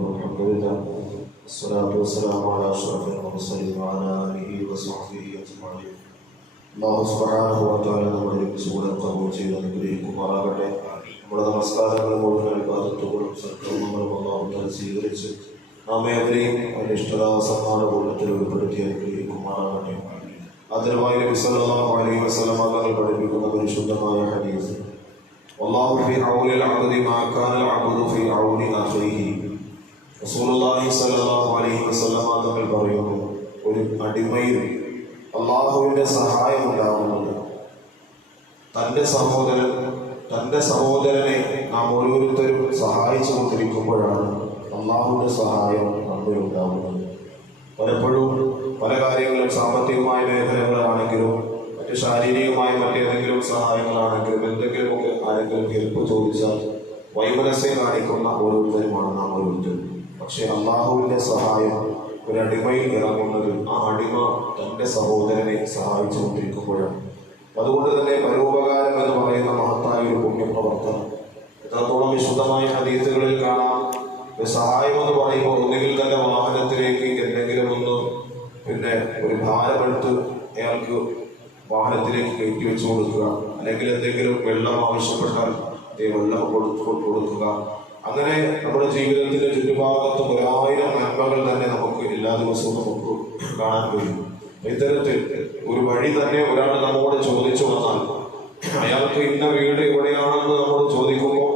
والحمد لله والصلاة والسلام على أشرف المرسلين وعلى آله وصحبه أجمعين അള്ളാഹു സുബ്ഹാനഹു വ തആല നമ്മുടെ സുഖം കബൂൽ ചെയ്ത് അനുഗ്രഹിക്കുമാറാകട്ടെ നമ്മുടെ നമസ്കാരങ്ങൾ മുഴുവൻ അൽബാദത്തുകളും സൽക്കർമ്മങ്ങളും അള്ളാഹു താല സ്വീകരിച്ച് നാം ഏവരെയും അവൻ്റെ ഇഷ്ടദാസന്മാരുടെ കൂട്ടത്തിൽ ഉൾപ്പെടുത്തി അനുഗ്രഹിക്കുമാറാകട്ടെ അതിനുമായി നബി സല്ലല്ലാഹു അലൈഹി വസല്ലം തങ്ങൾ പഠിപ്പിക്കുന്ന പരിശുദ്ധമായ ഹദീസ് والله في عون العبد ما كان العبد في عون أخيه റസൂലുള്ളാഹി അലൈഹി വസല്ലം തങ്ങൾ പറയുന്നു ഒരു അടിമയിൽ അള്ളാഹുവിന്റെ സഹായം ഉണ്ടാകുന്നത് തന്റെ സഹോദരൻ തന്റെ സഹോദരനെ നാം ഓരോരുത്തരും സഹായിച്ചു കൊണ്ടിരിക്കുമ്പോഴാണ് അള്ളാഹുവിന്റെ സഹായം നമ്മിൽ ഉണ്ടാകുന്നത്. പലപ്പോഴും പല കാര്യങ്ങളും സാമ്പത്തികമായ മേഖലകളാണെങ്കിലും മറ്റ് ശാരീരികമായ മറ്റേതെങ്കിലും സഹായങ്ങളാണെങ്കിലും എന്തെങ്കിലുമൊക്കെ ആരെങ്കിലും ഹെൽപ്പ് ചോദിച്ചാൽ വൈമനസ്യം കാണിക്കുന്ന ഓരോരുത്തരുമാണ് നാം ഓരോരുത്തരും. പക്ഷെ അള്ളാഹുവിന്റെ സഹായം ഒരടിമയിൽ ഇറങ്ങുന്നത് ആ അടിമ തന്റെ സഹോദരനെ സഹായിച്ചു കൊണ്ടിരിക്കുമ്പോഴാണ് അതുകൊണ്ട് തന്നെ പരോപകാരം എന്ന് പറയുന്ന മഹത്തായ ഒരു പുണ്യപ്രവർത്തനം. എത്രത്തോളം വിശുദ്ധമായ ഹദീസുകളിൽ കാണാം. സഹായം എന്ന് പറയുമ്പോൾ ഒന്നുകിൽ തന്നെ വാഹനത്തിലേക്ക് എന്തെങ്കിലും ഒന്ന് പിന്നെ ഒരു ഭാരമെടുത്ത് അയാൾക്ക് വാഹനത്തിലേക്ക് കയറ്റി വെച്ചു കൊടുക്കുക. അല്ലെങ്കിൽ എന്തെങ്കിലും വെള്ളം ആവശ്യപ്പെട്ടാൽ വെള്ളം കൊടുത്തു കൊടുക്കുക. അങ്ങനെ നമ്മുടെ ജീവിതത്തിന്റെ ചുറ്റുഭാഗത്തും ഒരായിരം നന്മകൾ തന്നെ നമുക്ക് എല്ലാ ദിവസവും നമുക്ക് കാണാൻ കഴിയും. ഇത്തരത്തിൽ ഒരു വഴി തന്നെ ഒരാൾ നമ്മോട് ചോദിച്ചു വന്നാൽ അയാൾക്ക് ഇന്ന വീട് എവിടെയാണെന്ന് നമ്മൾ ചോദിക്കുമ്പോൾ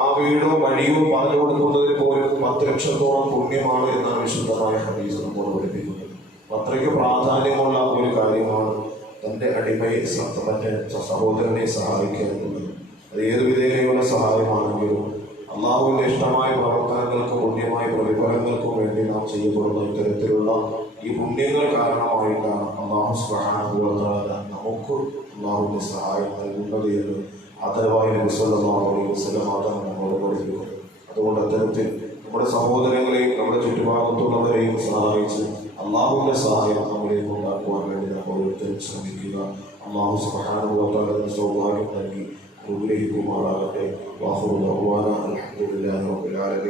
ആ വീടോ വഴിയോ പറഞ്ഞു കൊടുക്കുന്നതിന് പോലും പത്ത് ലക്ഷത്തോളം പുണ്യമാണ് എന്നാണ് വിശുദ്ധമായ ഹദീസ് നമ്മോട് പഠിപ്പിക്കുന്നത്. അത്രയ്ക്ക് പ്രാധാന്യമുള്ള ഒരു കാര്യമാണ് തന്റെ അടിമയെ മറ്റേ സഹോദരനെ സഹായിക്കുക എന്നുള്ളത് അത് ഏത് വിധേനയുള്ള സഹായമാണെങ്കിലും അള്ളാഹുവിന്റെ ഇഷ്ടമായ പ്രവർത്തനങ്ങൾക്കും പുണ്യമായ പ്രതിഫലങ്ങൾക്കും വേണ്ടി നാം ചെയ്യപ്പെടുന്ന ഇത്തരത്തിലുള്ള ഈ പുണ്യങ്ങൾ കാരണമായിട്ടാണ് അള്ളാഹു സുബ്ഹാനഹുവതആല നമുക്ക് അള്ളാഹുവിന്റെ സഹായം നൽകുന്നത് എന്ന് അതരവായ മുസലമാവുകയും മുസലമാതാണ് മാത്രം നമ്മോട് അതുകൊണ്ട് അത്തരത്തിൽ നമ്മുടെ സഹോദരങ്ങളെയും നമ്മുടെ ചുറ്റുഭാഗത്തുള്ളവരെയും സഹായിച്ച് അള്ളാഹുവിന്റെ സഹായം നമ്മളെ ഉണ്ടാക്കുവാൻ ശ്രമിക്കുക അള്ളാഹു സുബ്ഹാനഹുവതആല സൗഭാഗ്യം നൽകി. അനുഗ്രഹിക്കുമാറാകട്ടെ അൽഹംദുലില്ലാഹി റബ്ബിൽ ആലമീൻ.